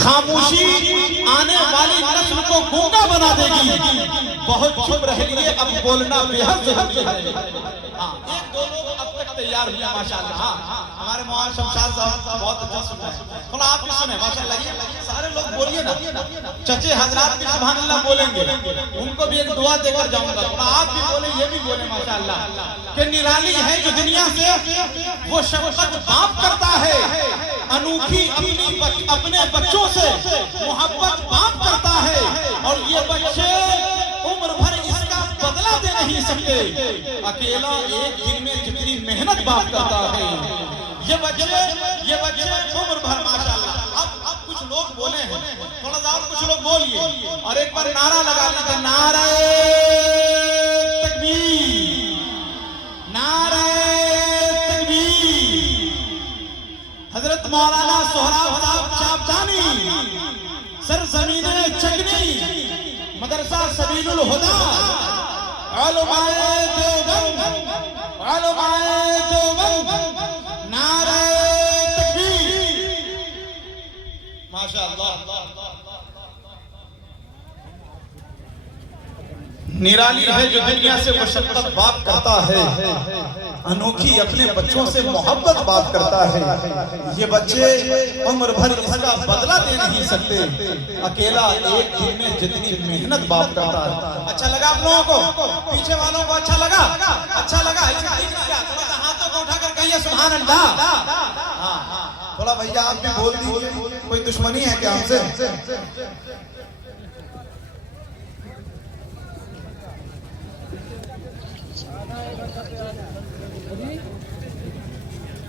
खामोशी आने वाली नस्ल को गूंगा बना देगी। बहुत चुप रहिए, अब बोलना बेहद जरूरी है। हाँ, एक दो लोग अब तक तैयार हुए माशाल्लाह। हाँ, हमारे मौलाना शमशाद साहब बहुत अच्छा सुना है, थोड़ा आप भी सुने माशाल्लाह। ये सारे लोग बोलिए ना, चचे हजरात भी सुभान अल्लाह बोलेंगे, उनको भी एक दुआ देकर जाऊंगा। थोड़ा आप भी बोले, ये भी बोले माशाल्लाह कि निराली है जो दुनिया से वो शफकत बाप करता है, अनूठी अपने बच्चों से मोहब्बत बाप करता है, और ये बच्चे उम्र भर इसका बदला दे नहीं सकते। अकेला एक दिन में जितनी मेहनत बाप करता है, ये बच्चे उम्र भर माशाल्लाह। अब कुछ लोग बोले हैं, थोड़ा सा और कुछ लोग बोलिए, और एक बार नारा लगा लीजिए, नारे तकबीर, नारे तकबीर। हजरत मौलाना सोहराब साहब चापचानी, सरजमीने चकनी, मदरसा सबीलुल हुदा, उलमाए देवबंद, उलमाए देवबंद, नारे तकबीर। माशाअल्लाह। निराली है जो दुनिया से मशक्कत बाप करता है, अनोखी अपने बच्चों से मोहब्बत बाप करता है। ये बच्चे उम्र भर इसका बदला दे नहीं सकते, अकेला एक दिन में जितनी मेहनत बाप करता है। अच्छा लगा आप लोगों को? पीछे वालों को अच्छा लगा? अच्छा लगा? हाथों को उठाकर कहिए सुभान अल्लाह। हाँ, थोड़ा भैया आप भी बोल दीजिए, कोई दुश्मनी है क्या हमसे?